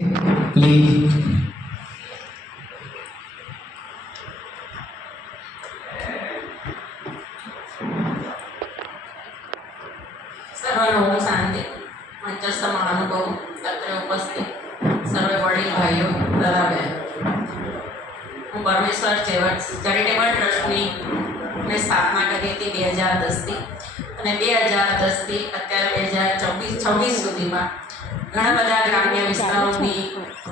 Please. સર્વનો શાંતિ મંચસ્થમાં અનુભવ અત્રે ઉપસ્થિત સર્વે વડીલ ભાઈઓ દાદા બહેન, હું પરમેશ્વર ચેરિટેબલ ટ્રસ્ટની મેં સ્થાપના કરી હતી 2010થી અને 2010થી અત્યારે 2026 સુધીમાં ઘણા બધા ગ્રામ્ય વિસ્તારોની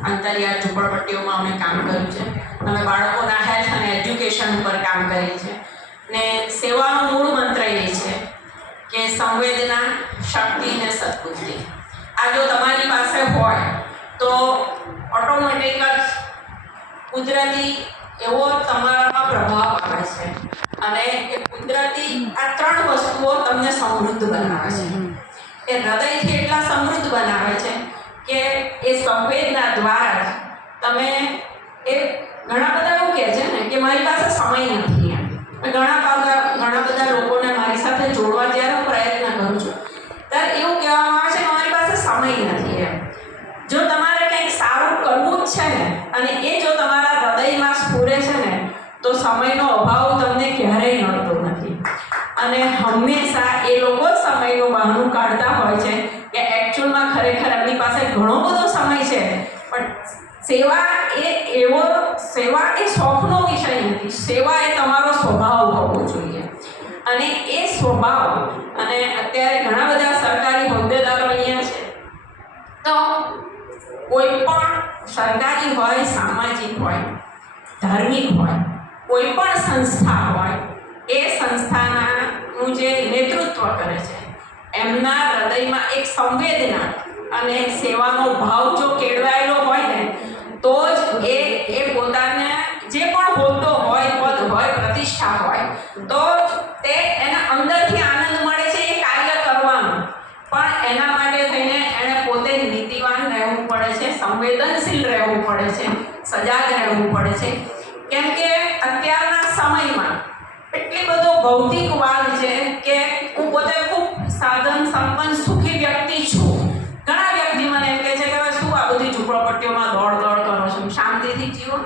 અંતરિયાળ ઝૂંપડપટ્ટીઓમાં અમે કામ કર્યું છે. અમે બાળકોના હેલ્થ અને એજ્યુકેશન ઉપર કામ કરીએ છીએ ને સેવાનો મૂળ મંત્ર એ છે કે સંવેદના, શક્તિ અને સદબુદ્ધિ. આ જો તમારી પાસે હોય તો ઓટોમેટિક જ કુદરતી એવો તમારામાં પ્રભાવ આવે છે અને એ કુદરતી આ ત્રણ વસ્તુઓ તમને સમૃદ્ધ બનાવે છે. એ હૃદયથી એટલા સમૃદ્ધ બનાવે છે કે એ સંવેદના દ્વારા તમે એ ઘણા બધા એવું કહે છે ને કે મારી પાસે સમય નથી એમ. ઘણા બધા લોકોને મારી સાથે જોડવા જ્યારે હું પ્રયત્ન કરું છું ત્યારે એવું કહેવામાં આવે છે કે મારી પાસે સમય નથી એમ. જો તમારે કંઈક સારું કરવું જ છે ને અને એ જો તમારા હૃદયમાં સ્ફુરે છે ને તો સમયનો અભાવ તમને ક્યારેય નડતો નથી. અને હંમેશા એ લોકો જ સમયનું બહાનું કાઢતા હોય છે કે એકચ્યુઅલમાં ખરેખર એમની પાસે ઘણો બધો સમય છે, પણ સેવા એ શોખનો વિષય નથી. સેવા એ તમારો સ્વભાવ હોવો જોઈએ અને એ સ્વભાવ, અને અત્યારે ઘણા બધા સરકારી હોદ્દેદારો અહીંયા છે, તો કોઈ પણ સરકારી હોય, સામાજિક હોય, ધાર્મિક હોય, કોઈ પણ સંસ્થા હોય, એ સંસ્થાનું જે નેતૃત્વ કરે છે એમના હૃદયમાં એક સંવેદના અને સેવાનો ભાવ જો કેળવાયેલો હોય ને તો જ એ પોતાને જે પણ હોદ્દો હોય, પદ હોય, પ્રતિષ્ઠા હોય તો તે એના અંદરથી આનંદ મળે છે એ કાર્ય કરવાનો. પણ એના માટે થઈને એને પોતે નીતિવાન રહેવું પડે છે, સંવેદનશીલ રહેવું પડે છે, સજાગ રહેવું પડે છે. કેમ કે અત્યારના સમયમાં એટલી બધો ભૌતિકવાદ છે કે હું પોતે ખૂબ સાધન સંપન્ન સુખી વ્યક્તિ છું. ઘણા વ્યક્તિ મને એમ કહે છે કે હવે શું આ બધી ઝૂંપડપટ્ટીઓમાં દોડ કરો છો, શાંતિથી જીવો.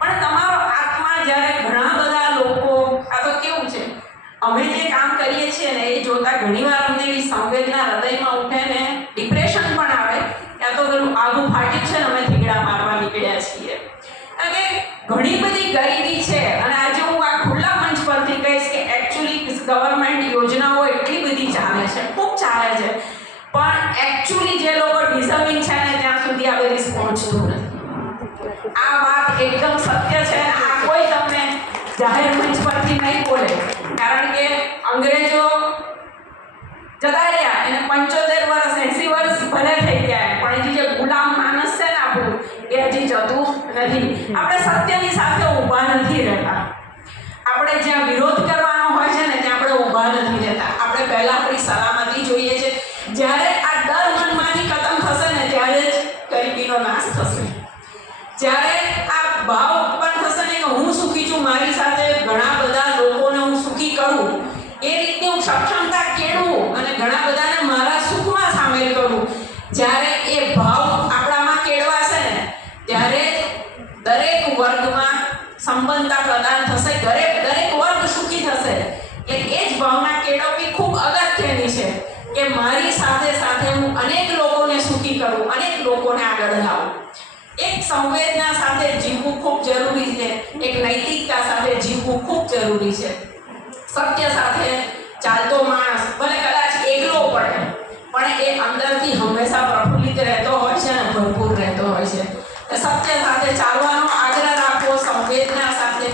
પણ તમારો આત્મા જ્યારે ઘણા બધા લોકો, આ તો કેવું છે, અમે જે કામ કરીએ છીએ ને એ જોતા ઘણીવાર અમને એવી સંવેદના હૃદયમાં ઉઠે ને ડિપ્રેશન પણ આવે. ત્યાં તો પેલું આગું ફાટ્યું છે ને અમે થીગડા મારવા નીકળ્યા છીએ. કારણ કે ઘણી બધી ગરીબી છે. અને આજે હું આ ખુલ્લા મંચ પરથી કહીશ કે એકચ્યુઅલી ગવર્મેન્ટ યોજનાઓ એટલી બધી ચાલે છે, ખૂબ ચાલે છે, પણ એકચ્યુઅલી જે લોકો ડિઝર્વિંગ છે ને ત્યાં સુધી આ બધી પહોંચતું નથી. આ વાત એકદમ સત્ય છે. આ કોઈ તમને જાહેર મંચ પરથી નહીં બોલે, કારણ કે અંગ્રેજો જતા રહ્યા એને 75 વર્ષ 80 વર્ષ ભલે થઈ ગયા, પણ હજી જે ગુલામ માણસ છે ને આપણું એ હજી જતું નથી. આપણે સત્યની સાથે ઊભા નથી રહેતા. આપણે જ્યાં વિરોધ કરવાનો હોય છે ને ત્યાં આપણે ઊભા નથી રહેતા. આપણે પહેલા આપણી સલામતી જોઈએ છે. જ્યારે આ ડર મનમાંથી ખતમ થશે ને ત્યારે જ ગરીબીનો નાશ થશે. જ્યારે આ ભાવ ઉત્પન્ન થશે ને કે હું સુખી છું, મારી સાથે ઘણા બધા લોકોને હું સુખી કરું, એ રીતની હું સક્ષમતા કેળવું અને ઘણા બધાને મારા સુખમાં સામેલ કરું, જ્યારે એ ભાવ આપણામાં કેળવાશે ને ત્યારે દરેક વર્ગમાં સંબંધતા પ્રદાન થશે, દરેક વર્ગ સુખી થશે. એ જ ભાવના કેળવવી ખૂબ અગત્યની છે કે મારી સાથે સાથે હું અનેક લોકોને સુખી કરું, અનેક લોકોને આગળ લાવું. એક સંવેદના સાથે જીવવું ખૂબ જરૂરી છે, એક નૈતિકતા સાથે જીવવું ખૂબ જરૂરી છે. સત્ય સાથે ચાલતો માણસ ભલે કદાચ એકલો પડે પણ એ અંદરથી હંમેશા પ્રફુલ્લિત રહેતો હોય છે અને ભરપૂર રહેતો હોય છે. સત્ય સાથે ચાલવાનો આગ્રહ રાખવો, સંવેદના સાથે,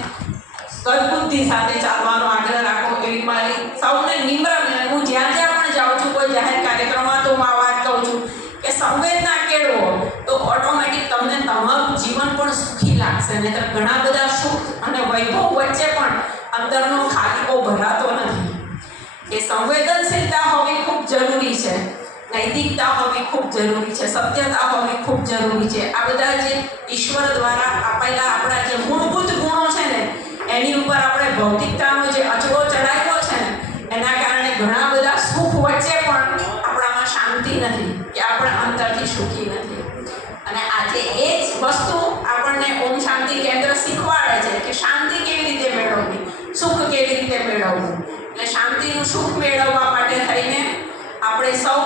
સદબુદ્ધિ સાથે ચાલવાનો આગ્રહ રાખવો, એવી મારી સૌને નિમ્ર. હું જ્યાં પણ જાઉં છું કોઈ જાહેર કાર્યક્રમમાં તો હું આ વાત કહું છું કે સંવેદના કેળવો તો ઓટોમેટિક તમને તમારું જીવન પણ સુખી લાગશે. નહીંતર ઘણા બધા સુખ અને વૈભવ વચ્ચે પણ અંદરનો ખાલીપો ભરાતો નથી. એ સંવેદનશીલતા હોવી ખૂબ જરૂરી છે, નૈતિકતા હોવી ખૂબ જરૂરી છે, સત્યતા હોવી ખૂબ જરૂરી છે. આ બધા જે ઈશ્વર દ્વારા આપેલા આપણા જે મૂળભૂત ગુણો છે ને એની ઉપર આપણે ભૌતિકતાનો જે અચળો ચડાવ્યો છે ને એના કારણે ઘણા બધા સુખ વચ્ચે પણ આપણામાં શાંતિ નથી કે આપણે અંતરથી સુખી નથી. અને આજે આજે એ જ વસ્તુ આપણને ઓમ શાંતિ કેન્દ્ર શીખવાડે છે કે શાંતિ કેવી રીતે મેળવવી, સુખ કેવી રીતે મેળવવું. એટલે શાંતિનું સુખ મેળવવા માટે થઈને આપણે સૌ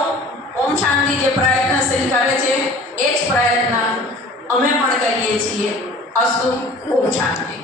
ઓમ શાંતિ જે પ્રયત્નશીલ કરે છે એ જ પ્રયત્ન અમે પણ કરીએ છીએ. અસ્તુ. ઓમ શાંતિ.